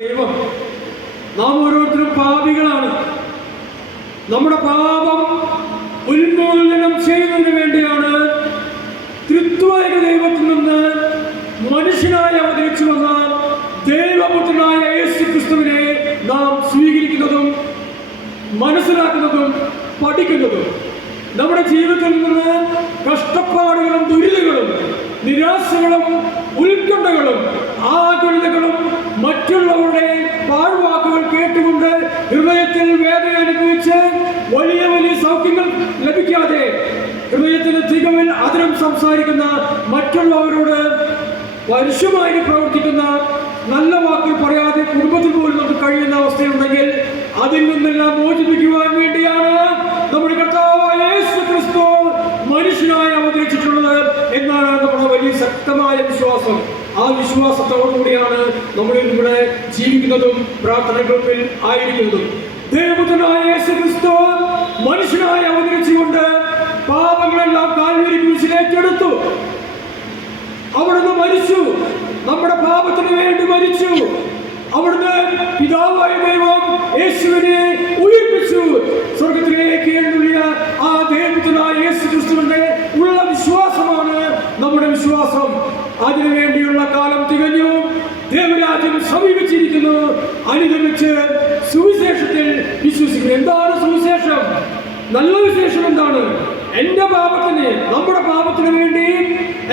ദൈവം നാം ഓരോരുത്തരും പാപികളാണ്. നമ്മുടെ പാപം ഉന്മൂലനം ചെയ്യുന്നതിന് വേണ്ടിയാണ് ത്രിത്വൈക ദൈവത്തിൽ നിന്ന് മനുഷ്യനായി അവതരിച്ചു വന്ന ദൈവപുത്രനായ യേശു ക്രിസ്തുവിനെ നാം സ്വീകരിക്കുന്നതും മനസ്സിലാക്കുന്നതും പഠിക്കുന്നതും. നമ്മുടെ ജീവിതത്തിൽ നിന്ന് കഷ്ടപ്പാടുകളും ദുരിതങ്ങളും നിരാശകളും ഉത്കണ്ഠകളും ആകുലതകളും മറ്റുള്ളവരുടെ പാഴ്വാക്കുകൾ കേട്ടുകൊണ്ട് ഹൃദയത്തിൽ വേദന അനുഭവിച്ച് വലിയ വലിയ സൗഖ്യങ്ങൾ ലഭിക്കാതെ ഹൃദയത്തിന് തികവിൽ അതിരം സംസാരിക്കുന്ന മറ്റുള്ളവരോട് പരുഷമായി പ്രവർത്തിക്കുന്ന നല്ല വാക്കുകൾ പറയാതെ കുടുംബത്തിൽ പോലും നമുക്ക് കഴിയുന്ന അവസ്ഥയുണ്ടെങ്കിൽ അതിൽ നിന്നെല്ലാം മോചിപ്പിക്കുവാൻ വേണ്ടിയാണ് നമ്മുടെ കർത്താവായ യേശു ക്രിസ്തു മനുഷ്യനായി അവതരിച്ചിട്ടുള്ളത് എന്നാണ് നമ്മുടെ വലിയ ശക്തമായ വിശ്വാസം. ആ വിശ്വാസത്തോടുകൂടിയാണ് നമ്മൾ ഇവിടെ ജീവിക്കുന്നതും പ്രാർത്ഥന ഗ്രൂപ്പിൽ ആയിരിക്കുന്നതും. ദൈവപുത്രനായ യേശു ക്രിസ്തു മനുഷ്യനായി അവതരിച്ചുകൊണ്ട് പാപങ്ങളെല്ലാം കാൽവരി കുരിശിലേക്ക് എടുത്തു. അവിടുന്ന് മരിച്ചു, നമ്മുടെ പാപത്തിന് വേണ്ടി മരിച്ചു. അവിടുന്ന് പിതാവായ ദൈവം യേശുവിനെ ഉയർപ്പിച്ചു. സ്വർഗത്തിലേക്ക് എഴുന്നള്ളിയ ആ ദൈവപുത്രനായ യേശു ക്രിസ്തുവിന്റെ ഉള്ള വിശ്വാസമാണ് നമ്മുടെ വിശ്വാസം. അതിനുവേണ്ടിയുള്ള കാലം തികഞ്ഞു, ദൈവരാജ്യം സമീപിച്ചിരിക്കുന്നു. അനുഗമിച്ച് സുവിശേഷത്തിൽ വിശ്വസിക്കുന്നു. എന്താണ് സുവിശേഷം? നല്ല വിശേഷം എന്താണ്? എന്റെ പാപത്തിന്, നമ്മുടെ പാപത്തിന് വേണ്ടി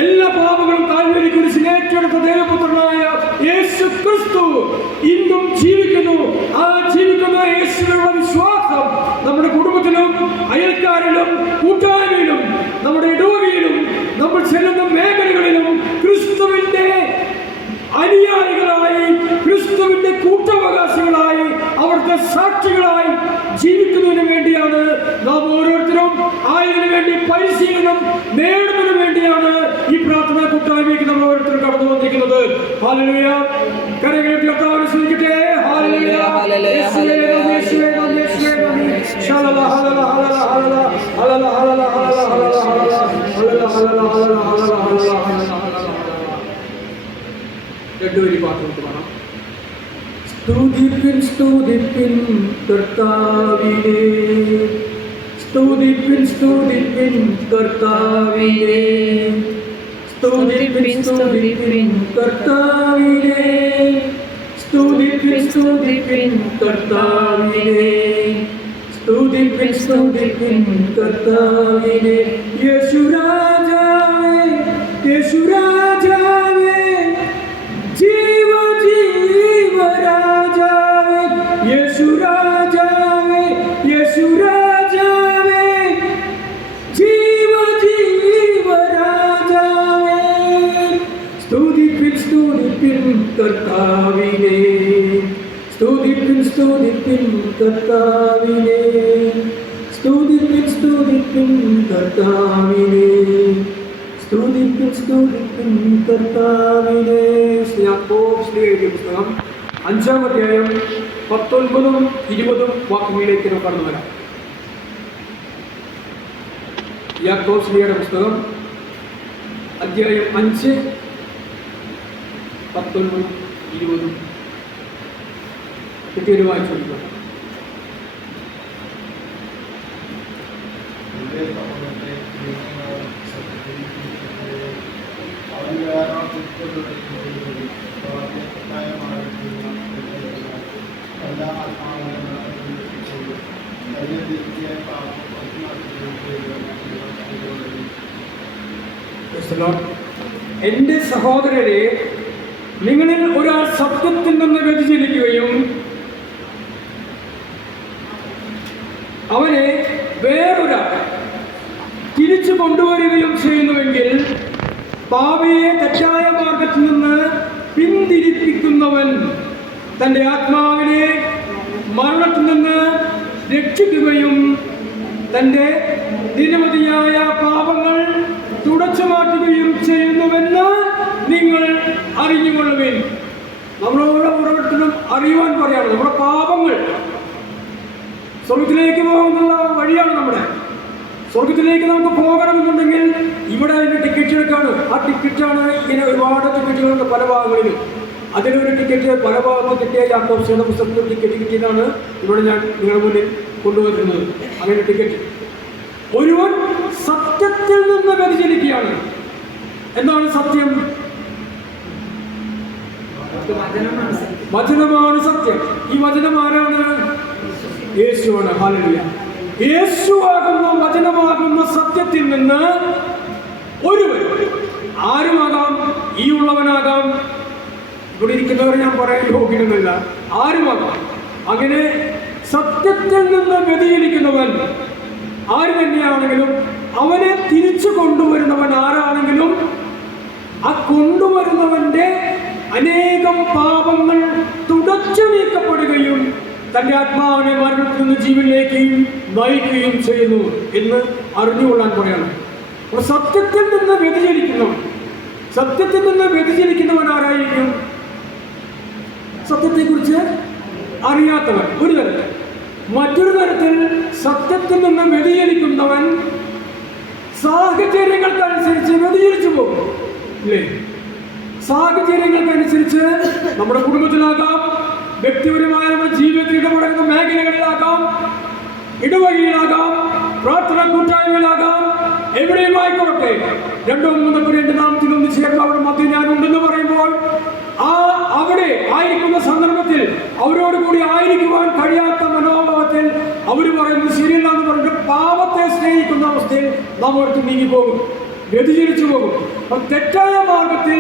എല്ലാ പാപങ്ങളും കാൽവരി കുരിശിൽ ഏറ്റെടുത്ത ദൈവപുത്രനായ യേശു ക്രിസ്തു ഇന്നും ജീവിക്കുന്നു. ആ ജീവിക്കുന്ന യേശുവിനുള്ള വിശ്വാസം നമ്മുടെ കുടുംബത്തിലും അയൽക്കാരിലും കൂട്ടായ്മയിലും നമ്മുടെ ഇടവകയിലും നമ്മൾ ചെല്ലുന്ന മേഖലകളിലും ക്രിസ്തുവിന്റെ അനുയായികളായി, ക്രിസ്തുവിന്റെ കൂട്ടവകാശികളായി, അവിടുത്തെ സാക്ഷികളായി ജീവിക്കുന്നതിന് വേണ്ടിയാണ് നാം ഓരോരുത്തരും ആയതിനു വേണ്ടി പരിശീലനം നേടുന്നതിന് വേണ്ടിയാണ് ഈ പ്രാർത്ഥനാ കൂട്ടായ്മയ്ക്ക് നമ്മൾ ഓരോരുത്തരും കടന്നു വന്നിരിക്കുന്നത്. ഹല്ലേലൂയ. കരങ്ങൾ കർത്താവിനെ സ്തുതിക്കട്ടെ. ഹല്ലേലൂയ. യേശുവേ നന്ദി, യേശുവേ നന്ദി, യേശുവേ നന്ദി. ഹല്ലേലൂയ, ഹല്ലേലൂയ, ഹല്ലേലൂയ, ഹല്ലേലൂയ, ഹല്ലേലൂയ, ഹല്ലേലൂയ, ഹല്ലേലൂയ. രണ്ടുപേരി പാട്ട് വേണം. സ്തുതിപ്പിൻ സ്തുതിപ്പിൻ കർത്താവിനെ, സ്തുതിപ്പിൻ സ്തുതിപ്പിൻ കർത്താവിനെ, സ്തുതിപ്പിൻ സ്തുതിപ്പിൻ കർത്താവിനെ, സ്തുതിപ്പിൻ സ്തുതിപ്പിൻ കർത്താവിനെ, സ്തുതിപ്പിൻ സ്തുതിപ്പിൻ കർത്താവിനെ. യേശുരാജാവേ, യേശുരാജാവേ, ജീവ ജീവ രാജാവേ, യേശുരാജാവേ, യേശുരാജാവേ, ജീവ ജീവ രാജാവേ. സ്തുതിപ്പിൻ സ്തുതിപ്പിൻ കർത്താവിനെ, സ്തുതിപ്പിൻ സ്തുതിപ്പിൻ കർത്താവിനെ, സ്തുതിപ്പിൻ സ്തുതിപ്പിൻ കർത്താവിനെ, സ്തുതിപ്പിൻ സ്തുതിപ്പിൻ കർത്താവിനെ. യാക്കോബിന്റെ പുസ്തകം 5-ാം അധ്യായം 19-20 വാക്യങ്ങളിലേക്ക് നമുക്ക് കടന്നു വരാം. യാക്കോബിന്റെ പുസ്തകം അധ്യായം 5, 19, 20 കുട്ടിയൊരു വായിച്ചു കൊടുക്കുക. എന്റെ സഹോദരരെ, നിങ്ങളിൽ ഒരാൾ സത്യത്തിൽ നിന്ന് വ്യതിചലിക്കുകയും അവനെ വേറൊരാൾ തിരിച്ചു കൊണ്ടുവരികയും ചെയ്യുന്നുവെങ്കിൽ പാപിയെ തെറ്റായ മാർഗത്തിൽ നിന്ന് പിന്തിരിപ്പിക്കുന്നവൻ തൻ്റെ ആത്മാവിനെ മരണത്തിൽ നിന്ന് രക്ഷിക്കുകയും തൻ്റെ നിരവധിയായ പാപങ്ങൾ തുടച്ചു മാറ്റുകയും ചെയ്യുന്നുവെന്ന് നിങ്ങൾ അറിഞ്ഞുകൊള്ളുവിൻ. നമ്മളോട് ഓരോരുത്തരും അറിയുവാൻ പറയാണ്. നമ്മുടെ പാപങ്ങൾ സ്വർഗത്തിലേക്ക് പോകുന്നുള്ള വഴിയാണ്. നമ്മുടെ സ്വർഗത്തിലേക്ക് നമുക്ക് പോകണമെന്നുണ്ടെങ്കിൽ ഇവിടെ അതിൻ്റെ ടിക്കറ്റ് എടുക്കാണ്. ആ ടിക്കറ്റാണ് ഇങ്ങനെ ഒരുപാട് ടിക്കറ്റുകളുണ്ട് പല ഭാഗങ്ങളിലും. അതിലൊരു ടിക്കറ്റ് പല ഭാഗത്ത് കിട്ടിയ യാക്കോബ്സിന്റെ പുസ്തകത്തിൽ ടിക്കറ്റ് കിട്ടിയതാണ് ഇവിടെ ഞാൻ നിങ്ങളുടെ മുന്നിൽ കൊണ്ടുവരുന്നത്. അങ്ങനെ ടിക്കറ്റ്. ഒരുവൻ സത്യത്തിൽ നിന്ന് വ്യതിചലിക്കുകയാണ്. എന്താണ് സത്യം? വചനമാണ് സത്യം. ഈ വചനം ആരാണ്? യേശുവാണ്. ഹല്ലേലൂയ. യേശുവാകുന്ന വചനമാകുന്ന സത്യത്തിൽ നിന്ന് ഒരുവൻ, ആരുമാകാം, ഈ ഉള്ളവനാകാം, ഇവിടെ ഇരിക്കുന്നവരെ ഞാൻ പറയാൻ യോഗ്യനല്ല, ആരുമാകാം, അങ്ങനെ സത്യത്തിൽ നിന്ന് വ്യതിചലിക്കുന്നവൻ ആര് തന്നെയാണെങ്കിലും അവനെ തിരിച്ചു കൊണ്ടുവരുന്നവൻ ആരാണെങ്കിലും ആ കൊണ്ടുവരുന്നവന്റെ അനേകം പാപങ്ങൾ തുടച്ചു നീക്കപ്പെടുകയും തന്റെ ആത്മാവിനെ മരണത്തിൽ നിന്ന് ജീവനിലേക്ക് നയിക്കുകയും ചെയ്യുന്നു എന്ന് അറിഞ്ഞുകൊള്ളാൻ പറയണം. അപ്പോൾ സത്യത്തിൽ നിന്ന് വ്യതിചലിക്കുന്നവൻ, സത്യത്തിൽ നിന്ന് വ്യതിചലിക്കുന്നവൻ ആരായിരിക്കും? സത്യത്തെക്കുറിച്ച് അറിയാത്തവൻ ഒരു തരത്തിൽ. മറ്റൊരു തരത്തിൽ സത്യത്തിൽ നിന്ന് വ്യതിചലിക്കുന്നവൻ സാഹചര്യങ്ങൾക്കനുസരിച്ച് വ്യതിചലിച്ചു പോകും. ഇല്ലേ? സാഹചര്യങ്ങൾക്കനുസരിച്ച് നമ്മുടെ കുടുംബത്തിലാകാം, വ്യക്തിപരമായ ജീവിതത്തിൽ ഇടപെടുന്ന മേഖലകളിലാകാം, ഇടവഴിയിലാകാം, പ്രാർത്ഥനാ കൂട്ടായ്മയിലാകാം, എവിടെയും ആയിക്കോട്ടെ, 2 3 പേർ എന്റെ നാമത്തിൽ ഒന്ന് ചേർന്ന് അവിടെ മധ്യ ഞാനുണ്ടെന്ന് പറയുമ്പോൾ അവിടെ ആയിരിക്കുന്ന സന്ദർഭത്തിൽ അവരോട് കൂടി ആയിരിക്കുവാൻ കഴിയാത്ത മനോഭാവത്തിൽ അവർ പറയുന്നത് ശരിയല്ല എന്ന് പറഞ്ഞിട്ട് പാപത്തെ സ്നേഹിക്കുന്ന അവസ്ഥയിൽ നാം അടുത്ത് നീങ്ങിപ്പോകും, വ്യതിചലിച്ചു പോകും. തെറ്റായ മാർഗത്തിൽ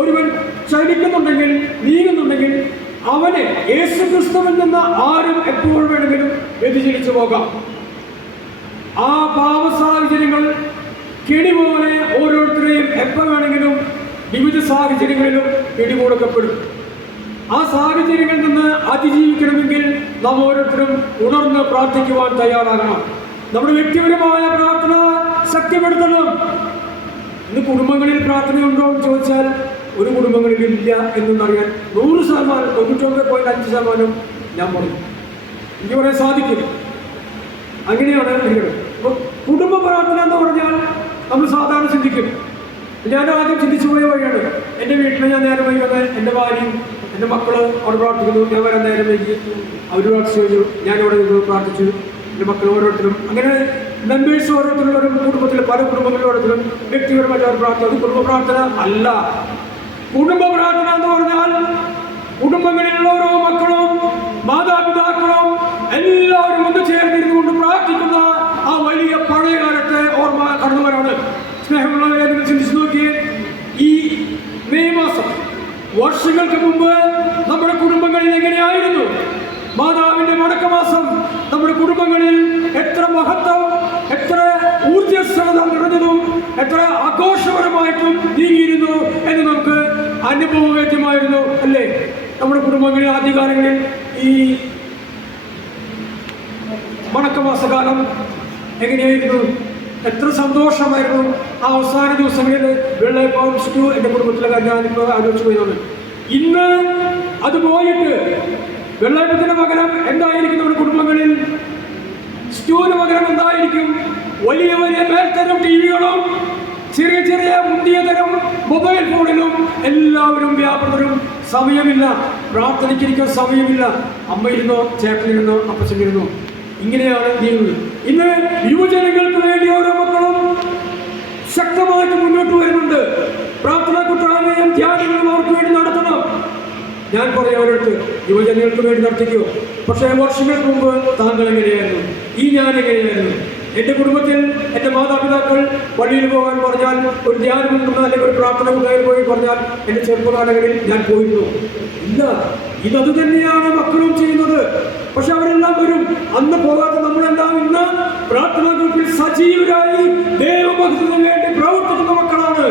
ഒരുവൻ ചലിക്കുന്നുണ്ടെങ്കിൽ, നീങ്ങുന്നുണ്ടെങ്കിൽ അവനെ യേശുക്രിസ്തുവിൽ നിന്ന് ആരും എപ്പോൾ വേണമെങ്കിലും വ്യതിചലിച്ചു പോകാം. ആ പാപ സാഹചര്യങ്ങൾ കെണി പോലെ ഓരോരുത്തരെയും എപ്പോൾ വേണമെങ്കിലും വിവിധ സാഹചര്യങ്ങളിലും പിടികൂടപ്പെടും. ആ സാഹചര്യങ്ങളിൽ നിന്ന് അതിജീവിക്കണമെങ്കിൽ നാം ഓരോരുത്തരും ഉണർന്ന് പ്രാർത്ഥിക്കുവാൻ തയ്യാറാകണം. നമ്മുടെ വ്യക്തിപരമായ പ്രാർത്ഥന ശക്തിപ്പെടുത്തണം. ഇന്ന് കുടുംബങ്ങളിൽ പ്രാർത്ഥനയുണ്ടോ എന്ന് ചോദിച്ചാൽ ഒരു കുടുംബങ്ങളിൽ ഇല്ല എന്നറിയാൻ 100%, 99.5% ഞാൻ പറയും. എനിക്ക് പറയാൻ സാധിക്കില്ല. അങ്ങനെയാണ് നിങ്ങൾ. കുടുംബ പ്രാർത്ഥന എന്ന് പറഞ്ഞാൽ നമ്മൾ സാധാരണ ചിന്തിക്കും. ഞാൻ ആദ്യം ചിന്തിച്ചു പോയ വഴിയാണ്. എൻ്റെ വീട്ടിൽ ഞാൻ നേരം വൈകി വന്ന് എൻ്റെ ഭാര്യയും എൻ്റെ മക്കള് അവിടെ പ്രാർത്ഥിക്കുന്നു, ഞാൻ വരാൻ നേരം വൈകി അവർ പ്രാർത്ഥിച്ചു കഴിഞ്ഞു, ഞാനിവിടെ പ്രാർത്ഥിച്ചു, എൻ്റെ മക്കൾ ഓരോരുത്തരും അങ്ങനെ മെമ്പേഴ്സ് ഓരോരുത്തരും കുടുംബത്തിൽ പല കുടുംബങ്ങളിൽ ഓരോരുത്തരും വ്യക്തിപരമായിട്ട് അവർ പ്രാർത്ഥന. അത് കുടുംബ പ്രാർത്ഥന അല്ല. കുടുംബ പ്രാർത്ഥന എന്ന് പറഞ്ഞാൽ കുടുംബങ്ങളിലുള്ള ഓരോ മക്കളും മാതാപിതാക്കളും എല്ലാവരും ഒന്ന് ചേർന്നിരുന്നുകൊണ്ട് പ്രാർത്ഥിക്കുന്ന ആ വലിയ പഴയ കാലത്തെ ഓർമ്മ കടന്നുവരാണ്. സ്നേഹമുള്ളവരെ നിങ്ങൾ ചിന്തിച്ചു നോക്കിയേ, ഈ മെയ് മാസം വർഷങ്ങൾക്ക് മുമ്പ് നമ്മുടെ കുടുംബങ്ങളിൽ എങ്ങനെയായിരുന്നു? മാതാവിന്റെ മടക്കമാസം നമ്മുടെ കുടുംബങ്ങളിൽ എത്ര മഹത്വം, എത്ര ഊർജ്ജസ്വലത നിറഞ്ഞതും എത്ര ആഘോഷപരമായിട്ടും നീങ്ങിയിരുന്നു എന്ന് നമുക്ക് അനുഭവവേദ്യമായിരുന്നു, അല്ലേ? നമ്മുടെ കുടുംബങ്ങളിൽ ആദ്യകാലങ്ങളിൽ ഈ മടക്കമാസകാലം എങ്ങനെയായിരുന്നു? എത്ര സന്തോഷമായിരുന്നു. ആ അവസാന ദിവസങ്ങളിൽ വെള്ളയപ്പം സ്റ്റൂ എൻ്റെ കുടുംബത്തിലെ ഞാനിപ്പോൾ ആലോചിച്ച് പോയതാണ്. ഇന്ന് അത് പോയിട്ട് വെള്ളയപ്പത്തിന് പകരം എന്തായിരിക്കും നമ്മുടെ കുടുംബങ്ങളിൽ? സ്റ്റൂവിന് പകരം എന്തായിരിക്കും? വലിയ വലിയ മേൽത്തരം ടിവികളും ചെറിയ ചെറിയ മുന്തിയ തരം മൊബൈൽ ഫോണിലും എല്ലാവരും വ്യാപൃതരും. സമയമില്ല, പ്രാർത്ഥനയ്ക്കിരിക്കാൻ സമയമില്ല. അമ്മയിരുന്നോ, ചേട്ടനിരുന്നോ, അപ്പച്ചനിരുന്നോ, ഇങ്ങനെയാണ് നീങ്ങുന്നത്. ഇന്ന് യുവജനങ്ങൾക്ക് വേണ്ടി ഓരോ മക്കളും ശക്തമായിട്ട് മുന്നോട്ട് വരുന്നുണ്ട്. പ്രാർത്ഥനാ കൂട്ടായ്മയും ധ്യാനങ്ങളും അവർക്ക് വേണ്ടി നടത്തണം. ഞാൻ പറയാം അവരടുത്ത്, യുവജനങ്ങൾക്ക് വേണ്ടി നടത്തിക്കോ. പക്ഷേ വർഷങ്ങൾക്ക് മുമ്പ് താങ്കൾ എങ്ങനെയായിരുന്നു? ഞാൻ എങ്ങനെയായിരുന്നു? എൻ്റെ കുടുംബത്തിൽ എൻ്റെ മാതാപിതാക്കൾ പള്ളിയിൽ പോകാൻ പറഞ്ഞാൽ, ഒരു ധ്യാനമുണ്ടെന്ന് അല്ലെങ്കിൽ ഒരു പ്രാർത്ഥന കൂട്ടായ്മയിൽ പോയി പറഞ്ഞാൽ എൻ്റെ ചെറുപ്പകാലങ്ങളിൽ ഞാൻ പോയിരുന്നു. ഇല്ല, ഇതത് തന്നെയാണ് മക്കളും ചെയ്യുന്നത്. പക്ഷെ അവരെല്ലാം വരും. അന്ന് പോകാതെ നമ്മളെല്ലാം ഇന്ന് പ്രാർത്ഥനാ ഗ്രൂപ്പിൽ സജീവരായി ദൈവഭക്തിക്ക് വേണ്ടി പ്രവർത്തിക്കുന്ന മക്കളാണ്.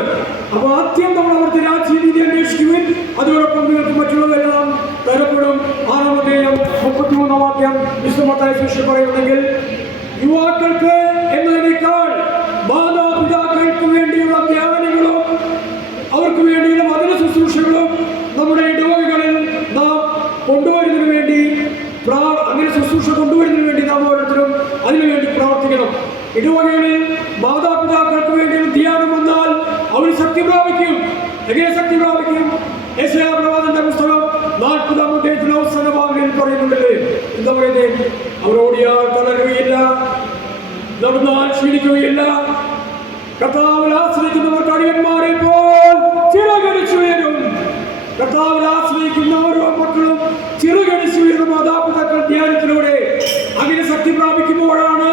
അപ്പൊ ആദ്യം നമ്മൾ അവിടുത്തെ രാജ്യനീതി അന്വേഷിക്കുവിൻ, അതോടൊപ്പം നിങ്ങൾക്ക് മറ്റുള്ളവരെല്ലാം തരപ്പെടും. 6-ാം അധ്യായം 33-ാം വാക്യം വിശുദ്ധമത്തായി സുവിശേഷം പറയുന്നെങ്കിൽ, യുവാക്കൾക്ക് എന്നതിനേക്കാൾ മാതാപിതാക്കൾക്ക് വേണ്ടിയുള്ള ധ്യാനങ്ങളും അവർക്ക് വേണ്ടിയുള്ള വചന ശുശ്രൂഷകളും നമ്മുടെ ഇടവകകളിൽ നാം കൊണ്ടുവരുന്നതിന് വേണ്ടി, അങ്ങനെ ശുശ്രൂഷ കൊണ്ടുവരുന്നതിന് വേണ്ടി നാം ഓരോരുത്തരും അതിനുവേണ്ടി പ്രവർത്തിക്കണം. ഇടവകകളിൽ മാതാപിതാക്കൾക്ക് വേണ്ടിയുള്ള ധ്യാനം വന്നാൽ അവർ ശക്തി പ്രാപിക്കും. എങ്ങനെ ശക്തി പ്രാപിക്കും? യെശയ്യാ പ്രവാചകന്റെ പുസ്തകം 40-ാം അധ്യായത്തിലെ അവസാന ഭാഗങ്ങളിൽ പറയുന്നുണ്ടല്ലേ, എന്താ പറയുന്നത്? അവർ ഓടിയാൽ തളരുകയില്ല, നടന്നാൽ ക്ഷീണിക്കുകയില്ല, കർത്താവിൽ ആശ്രയിക്കുന്നവർ കടിയന്മാരെ പോൽ ചിറകടിച്ചുയരും. കർത്താവിൽ ആശ്രയിക്കുന്ന ഓരോ മക്കളും ചിറകടിച്ചുയരുന്ന മാതാപിതാക്കൾ ധ്യാനത്തിലൂടെ അങ്ങനെ ശക്തി പ്രാപിക്കുമ്പോഴാണ്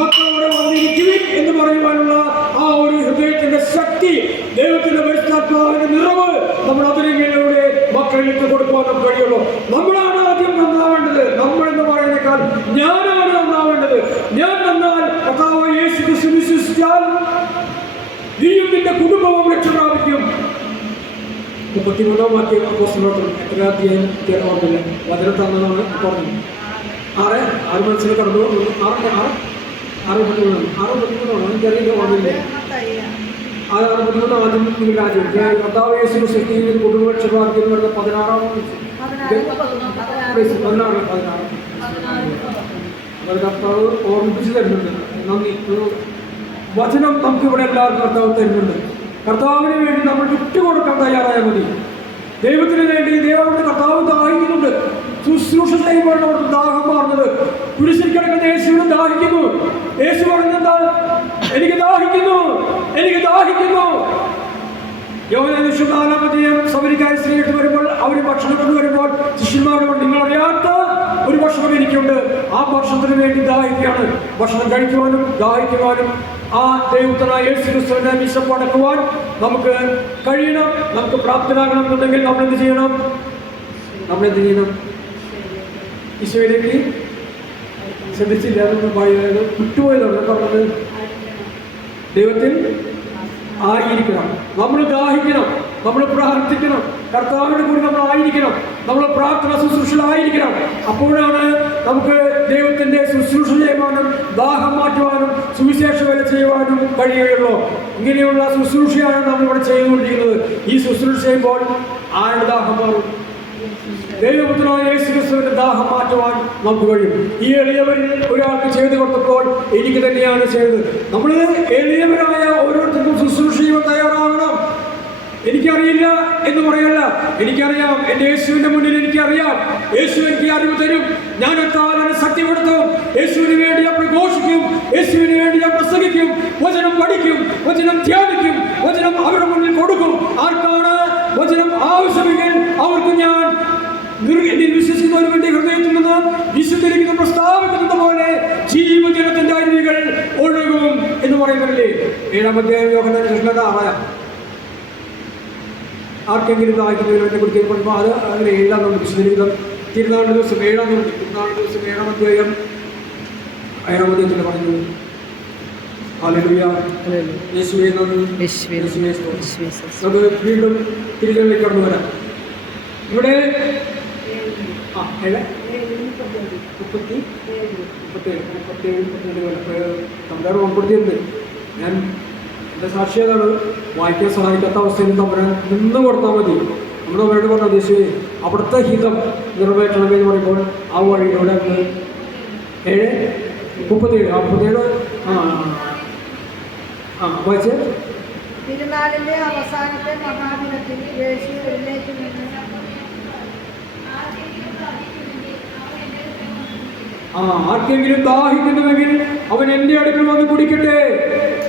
മക്കളോട് വന്നിരിക്കുവിൻ എന്ന് പറയുവാനുള്ള ആ ഒരു ഹൃദയത്തിന്റെ ശക്തി, ദൈവത്തിന്റെ പരിശുദ്ധാത്മാവിന്റെ നിറവ് നമ്മൾ അതിരികളിലൂടെ മക്കളിലേക്ക് കൊടുക്കുവാൻ നമുക്ക് കഴിയുള്ളൂ. നമ്മളാണ് ആദ്യം നന്നാവേണ്ടത്. നമ്മൾ എന്ന് പറയുന്നേക്കാൾ ഞാനാണ് നന്നാവേണ്ടത്. ഞാൻ നന്നാൽ കർത്താവ് യേശു ക്രിസ്തു വിശ്വസിച്ചാൽ നീയും നിന്റെ കുടുംബവും രക്ഷ പ്രാപിക്കും. 33-ാം വാക്യം അപ്പോസ്തലപ്രവൃത്തി എത്ര അധ്യായം ഓർമ്മയില്ല, വചനം തന്നതാണ് പറഞ്ഞു. 6 മനസ്സിൽ കടന്നു 6:13 എനിക്കറിയില്ല, ഓർമ്മയില്ല. 6:13 ആദ്യം നിങ്ങൾ രാജ്യം കർത്താവ് യേശു ക്രിസ്തു കുടുംബ രക്ഷ പ്രാപിക്കും എന്ന് പറഞ്ഞ 16 കർത്താവ് ഓർമ്മിപ്പിച്ച് തരുന്നുണ്ട്. നന്ദി. വചനം നമുക്ക് ഇവിടെ എല്ലാവർക്കും കർത്താവ് തരുന്നുണ്ട്. കർത്താവിന് വേണ്ടി നമ്മൾ വിട്ടുകൊടുക്കാൻ തയ്യാറായാൽ മതി. ദൈവത്തിന് വേണ്ടി ദൈവത്തിന്റെ കർത്താവ് ദാഹിക്കുന്നുണ്ട്. ശുശ്രൂഷ ചെയ്യുമ്പോഴാണ് അവിടുത്തെ ദാഹം മാറുന്നത്. കുരിശിൽ കിടക്കുന്ന യേശുവിനും ദാഹിക്കുന്നു. യേശു പറഞ്ഞെന്താ? എനിക്ക് ദാഹിക്കുന്നു, എനിക്ക് ദാഹിക്കുന്നു. യോഹന്നാൻ 4-ാം അധ്യായം സബരിക്കാരി സ്ത്രീയിട്ട് വരുമ്പോൾ അവർ ഭക്ഷണം കൊണ്ടുവരുമ്പോൾ ശിഷ്യന്മാരോട് നിങ്ങൾ അറിയാത്ത ഒരു ഭക്ഷണം എനിക്കുണ്ട്, ആ ഭക്ഷണത്തിന് വേണ്ടി ദാഹിക്കുകയാണ്. ഭക്ഷണം കഴിക്കുവാനും ദാഹിക്കുവാനും ആ ദൈവത്തിനായ യേശു ക്രിസ്തുവിനെ വിശപ്പടക്കുവാൻ നമുക്ക് കഴിയണം. നമുക്ക് പ്രാപ്തരാകണം എന്നുണ്ടെങ്കിൽ നമ്മളെന്ത് ചെയ്യണം? ഈശോയിലേക്ക് ശ്രദ്ധിച്ചില്ല, വിട്ടുപോയതാണ് പറഞ്ഞത്. ദൈവത്തിൽ ആയിരിക്കണം. നമ്മൾ ദാഹിക്കണം, നമ്മൾ പ്രാർത്ഥിക്കണം, കർത്താവിന്റെ കൂടി നമ്മൾ ആയിരിക്കണം, നമ്മൾ പ്രാർത്ഥന ശുശ്രൂഷയിലായിരിക്കണം. അപ്പോഴാണ് നമുക്ക് ദൈവത്തിന്റെ ശുശ്രൂഷ ചെയ്യുവാനും ദാഹം മാറ്റുവാനും സുവിശേഷ വേല ചെയ്യുവാനും കഴിയുകയുള്ളൂ. ഇങ്ങനെയുള്ള ശുശ്രൂഷയാണ് നമ്മൾ ഇവിടെ ചെയ്തുകൊണ്ടിരിക്കുന്നത്. ഈ ശുശ്രൂഷ ചെയ്യുമ്പോൾ ആരുടെ ദാഹം മാറും? ദൈവപുത്രനായ യേശു ക്രിസ്തുവിന്റെ ദാഹം മാറ്റുവാൻ നമുക്ക് കഴിയും. ഈ എളിയവരിൽ ഒരാൾക്ക് ചെയ്തു കൊടുത്തപ്പോൾ എനിക്ക് തന്നെയാണ് ചെയ്തത്. നമ്മൾ എളിയവരായ ഓരോരുത്തർക്കും ശുശ്രൂഷ ചെയ്യുവാൻ തയ്യാറാകണം. എനിക്കറിയില്ല എന്ന് പറയല്ല, എനിക്കറിയാം. എൻ്റെ യേശുവിന്റെ മുന്നിൽ എനിക്കറിയാം. യേശു എനിക്ക് അറിവ് തരും. ഞാൻ എത്താനാണ് സത്യപ്പെടുത്തും. യേശുവിന് വേണ്ടി ഞാൻ പ്രഘോഷിക്കും, യേശുവിന് വേണ്ടി ഞാൻ പ്രസംഗിക്കും, വചനം പഠിക്കും, വചനം ധ്യാനിക്കും, വചനം അവരുടെ മുന്നിൽ കൊടുക്കും. ആർക്കാണ് വചനം ആവശ്യമെങ്കിൽ അവർക്ക് ഞാൻ വിശ്വസിക്കുന്നതിന് വേണ്ടി ഹൃദയത്തിൽ നിന്ന് വിശുദ്ധീകരിക്കുന്ന പ്രസ്താവിക്കുന്നത് പോലെ ജീവജലത്തിന്റെ അരുവികൾ ഒഴുകും എന്ന് പറയുന്നില്ലേ? 7-ാം അധ്യായം യോഹന്നാൻ 6. ആർക്കെങ്കിലും ദാഹിക്കുന്നതിനെ കുറിച്ച് പറയുമ്പോൾ അത് അങ്ങനെ എഴുതാറുണ്ട്. വിശുദ്ധീകരിക്കുന്ന തിരുനാൾ ദിവസം 7-ാം അധ്യായം 7-ാം അധ്യായത്തിൽ പറഞ്ഞത്. ഹല്ലേലൂയ, യേശുവേ നന്ദി. നമുക്ക് വീണ്ടും തിരുനാളിലേക്ക് കടന്നു വരാം. ഇവിടെ 37 ഉൾപ്പെടുത്തിയിട്ടുണ്ട്. ഞാൻ എൻ്റെ സാക്ഷിയതാണ്. വായിക്കാൻ സഹായിക്കാത്ത അവസ്ഥയിൽ തമ്പുരാൻ നിന്ന് കൊടുത്താൽ മതി. നമ്മുടെ വേണ്ടി പറഞ്ഞ യേശുവേ അവിടുത്തെ ഹിതം നിറവേറ്റണമേ എന്ന് പറയുമ്പോൾ ആ വഴിയിലൂടെ 37 വായിച്ച് തിരുനാളിന്റെ അവസാനത്തെ മഹാദിനത്തിൽ യേശു എഴുന്നേറ്റ് നിന്ന് ആർക്കെങ്കിലും ദാഹിക്കുന്നുവെങ്കിൽ അവൻ എൻ്റെ അടുക്കൽ വന്ന് കുടിക്കട്ടെ.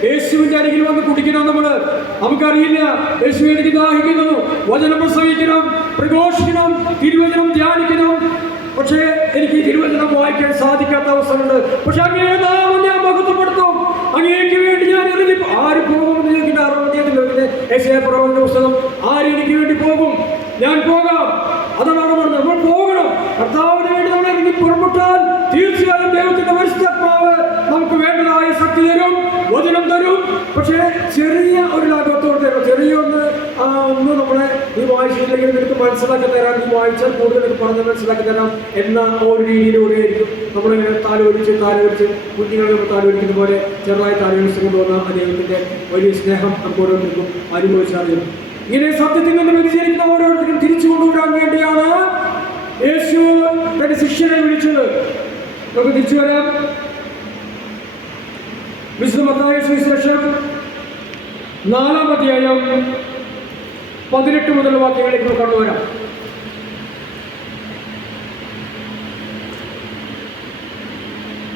യേശുവിന്റെ അരികിൽ വന്ന് കുടിക്കണം. നമുക്കറിയില്ല. യേശു എനിക്ക് ദാഹിക്കുന്നു, വചനം പ്രസംഗിക്കണം, പ്രഘോഷിക്കണം, തിരുവചനം ധ്യാനിക്കണം. പക്ഷേ എനിക്ക് തിരുവചനം വായിക്കാൻ സാധിക്കാത്ത അവസ്ഥയുണ്ട്. പക്ഷെ അങ്ങേ നാമം ഞാൻ മഹത്വപ്പെടുത്തും, അങ്ങേക്ക് വേണ്ടി ഞാൻ ഇറങ്ങി. ആര് പോകുമെന്ന് ചോദിക്കുന്ന 60-ാം യെശയ്യാ പ്രവാചകന്റെ പുസ്തകം. ആര് എനിക്ക് വേണ്ടി പോകും? ഞാൻ പോകാം. അതാണ് പറഞ്ഞത്. നമ്മൾ പോകണം. കർത്താവിന് വേണ്ടി നമ്മൾ ഇറങ്ങി പുറപ്പെട്ടാൽ തീർച്ചയായും ദൈവത്തിന്റെ പരിശുദ്ധാത്മാവ് നമുക്ക് വേണ്ടതായ ശക്തി തരും, വചനം തരും. പക്ഷേ ചെറിയ ഒരു ലാഘവത്തോട് തരും. ചെറിയൊന്ന് നമ്മളെ ഈ വായിച്ചില്ലെങ്കിൽ നിനക്ക് മനസ്സിലാക്കി തരാം, ഈ വായിച്ചാൽ കൂടുതൽ എനിക്ക് പറഞ്ഞ് മനസ്സിലാക്കി തരാം എന്ന ഒരു രീതിയിലൂടെ ആയിരിക്കും നമ്മളിങ്ങനെ താലോലിച്ച് കുഞ്ഞുങ്ങളെ താലോലിക്കുന്ന പോലെ ചെറുതായി താലോലിച്ച് കൊണ്ടുവന്ന ദൈവത്തിന്റെ വലിയ സ്നേഹം നമുക്ക് ഓരോരുത്തർക്കും അനുഭവിച്ചറിയും. ഇങ്ങനെ സത്യത്തിൽ നിന്ന് വ്യതിചരിക്കുന്ന ഓരോരുത്തരും തിരിച്ചു കൊണ്ടുവരാൻ വേണ്ടിയാണ് യേശു തന്റെ ശിഷ്യനെ വിളിച്ചത്. നമുക്ക് തിരിച്ചു വരാം. വിശുദ്ധ മത്തായി സുവിശേഷം 4-ാം അധ്യായം 18 മുതലുള്ള വാക്യങ്ങളിലേക്ക് നമുക്ക് കടന്നു വരാം.